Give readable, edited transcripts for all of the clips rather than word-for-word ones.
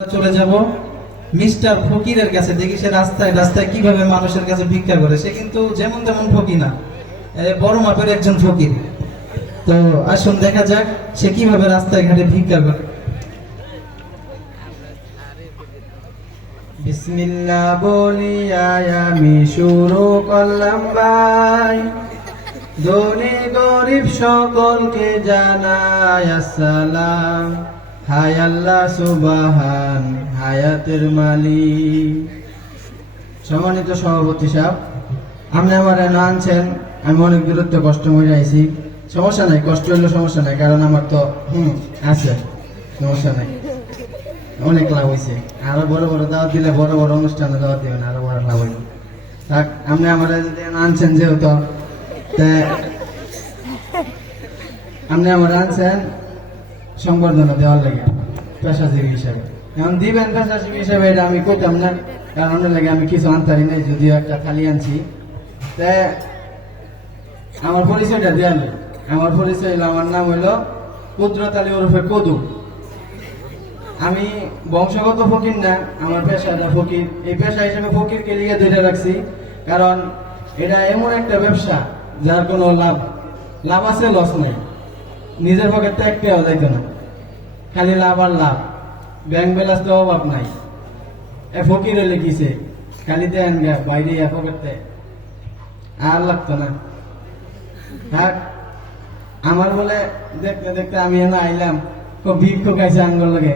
চলে যাব মিস্টার ফকিরের কাছে। দেখি সে রাস্তায় রাস্তায় কিভাবে মানুষের কাছে ভিক্ষা করে। সে কিন্তু যেমন তেমন ফকির না, বড় মাপের একজন ফকির। তো আসুন দেখা যাক সে কিভাবে রাস্তায় ঘাটে ভিক্ষা করে। বিসমিল্লাহ বলিয়া আমি শুরু করলাম ভাই, ধনী গরিব সকলকে জানাই আসসালাম। হায় আল্লাহ সুবহান হায়াতের মালিক। সম্মানিত সভাপতি সাহেব, আপনি আমার এনে আনছেন, আমি অনেক দূরত্ব কষ্ট হয়ে আইছি। সমস্যা নাই, কষ্ট হইলে সমস্যা নাই, কারণ আমার তো আছে, সমস্যা নাই, অনেক লাভ হয়েছে। আরো বড় বড় দাওয়াত দিলে, বড় বড় অনুষ্ঠানে দাওয়াত দিবেন, আরো বড় লাভ হইব। থাক, আপনি আমার যদি আনছেন, যেহেতু আপনি আমার আনছেন সংবর্ধনা দেওয়ার লাগে পেশাজীবী হিসাবে। এখন দিবেন পেশাজীবী হিসাবে, এটা আমি করতাম না, কারণ ওনার লাগে আমি কিছু আনতারি নাই, যদিও একটা থালি আনছি। আমার পরিচয়টা দেওয়াল, আমার পরিচয় হলো, আমার নাম হইল কুদরত আলী ওরফে কদু। আমি বংশগত ফকির না, আমার পেশাটা ফকির। এই পেশা হিসেবে ফকিরকে লিগে ধরে রাখছি, কারণ এটা এমন একটা ব্যবসা যার কোনো লাভ আছে, লস নেই। নিজের পকেটটা একটাও যাইতো না, খালি লাভ আর লাভ, ব্যাংক ব্যালেন্স তো অভাব নাই। ফকিরে লিখিছে খালি দেন গা বাইরে পকেটে, আর লাগতো না। থাক, আমার বলে দেখতে দেখতে আমি এনে আইলাম, ভিক্ষুক আছে আঙ্গুল লাগে।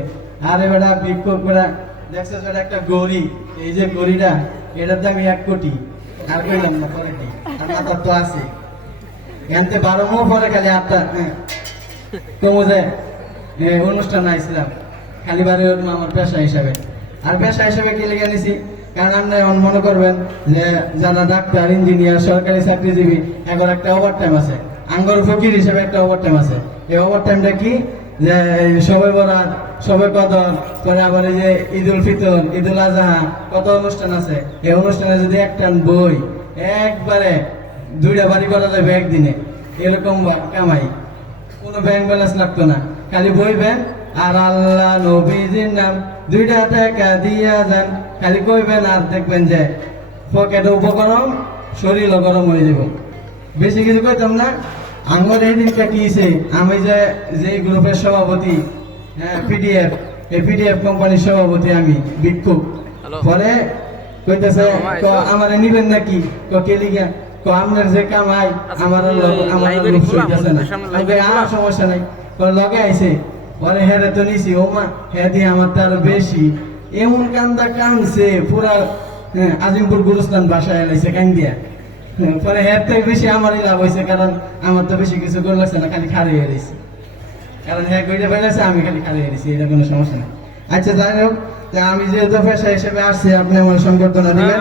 আরে বেটা ভিক্ষুক বেটা, দেখছো বেটা একটা গড়ি, এই যে গড়িটা, এটার দাম 1 কোটি। আর কইলাম না, পরে কি আর তো আছে এনতে 12 মো পরে খালি আটটা কমে অনুষ্ঠান আইছিলাম, খালি বারে আমার পেশা হিসাবে। আর পেশা হিসাবে কি লেগে নিছি, কারণ আপনি মনে করবেন যে যারা ডাক্তার, ইঞ্জিনিয়ার, সরকারি চাকরিজীবী, এখন একটা ওভার টাইম আছে। আঙ্গর ফকির হিসেবে একটা ওভার টাইম আছে। এই ওভার টাইমটা কি, যে সবে বরাত, সবে কদর, পরে আবার এই যে ঈদুল ফিতর, ঈদুল আজহা, কত অনুষ্ঠান আছে। এই অনুষ্ঠানে যদি একটা বই একবারে 2টা বাড়ি করা যাবে একদিনে, এরকম কামাই, কোনো ব্যাংক ব্যালেন্স লাগতো না, খালি বইবেন আর আল্লাহ নবীজির নাম 2টা টাকা দিয়া যান, খালি কইবেন, আর দেখবেন যে পকেটে উপকরণ, শরীরও গরম হয়ে যাব। বেশি কিছু কইতাম না। আমার এই দিনটা কিছে, আমি যে গ্রুপের সভাপতি, পিডিএফ, এই পিডিএফ কোম্পানির সভাপতি আমি, ভিক্ষুক। পরে কইতেছে আমার নিবেন নাকি, কে লিগা, আপনার যে কামাই আমার সমস্যা নাই, লগে আইছে। পরে হেরে তো নিছি, ও মা হ্যাঁ দিয়ে আমার তো আরো বেশি, এমন কান্দা কানছে পুরা আজিমপুর গুরুস্থান বাসায় এলাইছে কান্দিয়া। পরে হের থেকে বেশি আমারই লাভ হয়েছে, কারণ আমার তো বেশি কিছু করে লাগছে না, খালি খালি হয়ে রয়েছে। কারণ হ্যাঁ কইটা পাইলেছে, আমি খালি খালি হয়ে রয়েছি, এটা কোনো সমস্যা নেই। আচ্ছা যাই হোক, আমি যেহেতু পেশা হিসেবে আসছি, আপনি আমার সংবর্ধনা দিবেন।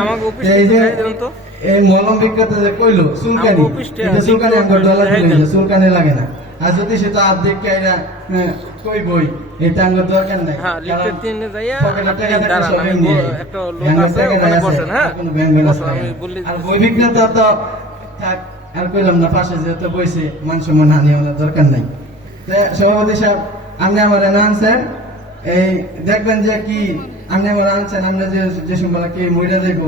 এই যে এই মলম বিক্রেতা যে কইলো চুলকানি, এটা চুলকানি আমার ডলার দিলে চুলকানি লাগে না। আর যদি সে তো অর্ধেক কাইরা কই বই, এটা আমার দরকার নাই। আর বই বিক্রেতা তো থাক, আর কইলাম না, পাশে যেহেতু বইছে, মান সম্মান হানি হওয়ার দরকার নাই। সভাপতি সাহেব, আপনি আমার এনে আনছেন, এই দেখবেন যে কি আপনি আমার আনছেন, আমরা যে সময় কি মহিলা দেখবো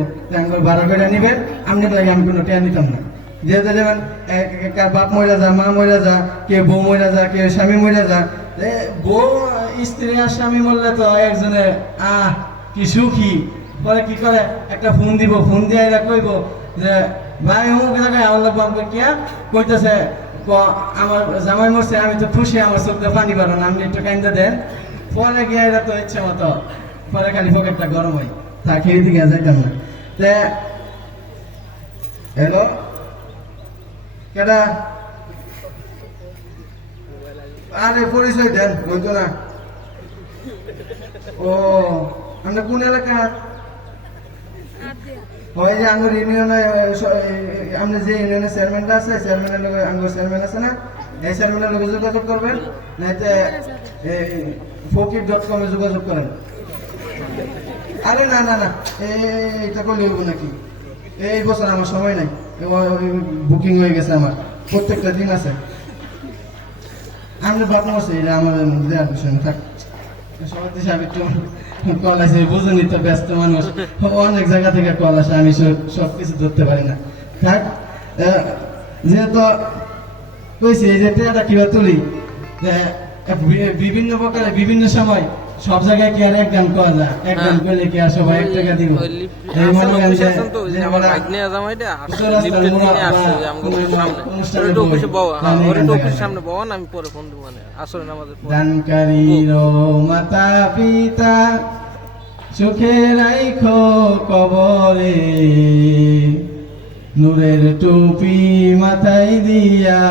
ভাড়া করে নিবেন, আপনি লাগে আমি কোনো টেয়া নিতাম না। যেহেতু যেমন বাপ মহিলা যা, মা মহিলা যা, কে বউ মহিলা যা, কে স্বামী মহিলা যা, বউ স্ত্রী আর স্বামী মরলে তো একজনে কি সুখী। পরে কি করে, একটা ফোন দিব, ফোন দিয়ে এরা কইব যে ভাই অমুক জায়গায় আমার লাগবো, আমাকে কিয়া কইতেছে, আমার জামাই মরছে, আমি তো খুশি, আমার চোখে পানি পারো না, আপনি একটু কান্দা দেন। পরে গিয়ে এরা তো ইচ্ছে মতো, পরে খালি পকেটটা গরম হয়, তা খেয়ে দিকে যাইতাম না। হ্যালো, কেডা? আরে পরিচয় দেন, বলতো না। ও আমরা কোন এলাকা? ওই যে আমার ইউনিয়নে, আপনি যে ইউনিয়নের চেয়ারম্যানটা আছে, চেয়ারম্যানের লোক, আমার চেয়ারম্যান আছে না, এই চেয়ারম্যানের লোক যোগাযোগ করবেন, নাইতে ফকির.com এ যোগাযোগ করেন। আরে না না না, এইটা করলে হইব নাকি? এই বছর আমার সময় নাই, বুকিং হয়ে গেছে, আমার প্রত্যেকটা দিন আছে। আমি ভাবনা আছে, এটা আমার দেওয়ার বিষয় থাক। সভাপতি সাহেব একটু কল আসে, বুঝুনি তো ব্যস্ত মানুষ, অনেক জায়গা থেকে কল আসে, আমি সবকিছু ধরতে পারি না। থাক, যেহেতু কইছি এই যে টাকাটা কিভাবে তুলি, বিভিন্ন প্রকারে বিভিন্ন সময় সব জায়গায় কি আর এক গান করা যায়? এক গান করলে কি আর সবাই 1 টাকা দিব? এই মনে করেন যে দানকারীর মাতা পিতা সুখে রাইখো কবরে, নূরের টুপি মাথায় দিয়া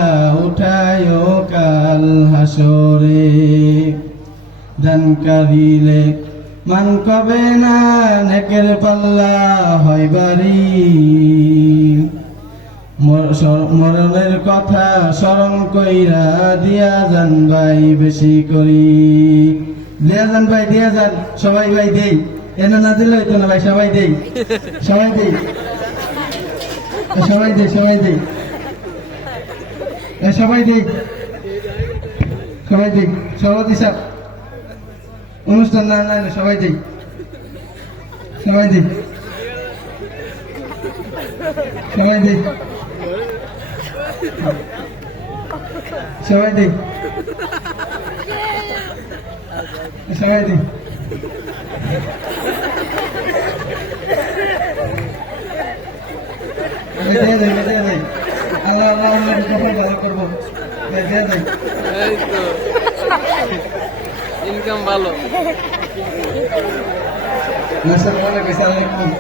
উঠায় কাল হাসরে। দান করিলে মান কবে না, নেকের পাল্লা হয় বাড়ি, মরণের কথা স্মরণ কইরা দিয়া যান ভাই বেশি করি। দিয়া যান ভাই, দিয়া যান সবাই, ভাই দেই, এনে না দিলে হইতো না ভাই, সবাই দেই, সবাই দেই, সবাই দেই, সবাই দেই, সবাই দেই, সবাই দেই, সভাপতি সাহেব অনুষ্ঠান না না সবাই দেই, সবাই দেই, সবাই দেই, সবাই দেই, সবাই দেই। ইনকাম ভালো। আসসালামু আলাইকুম।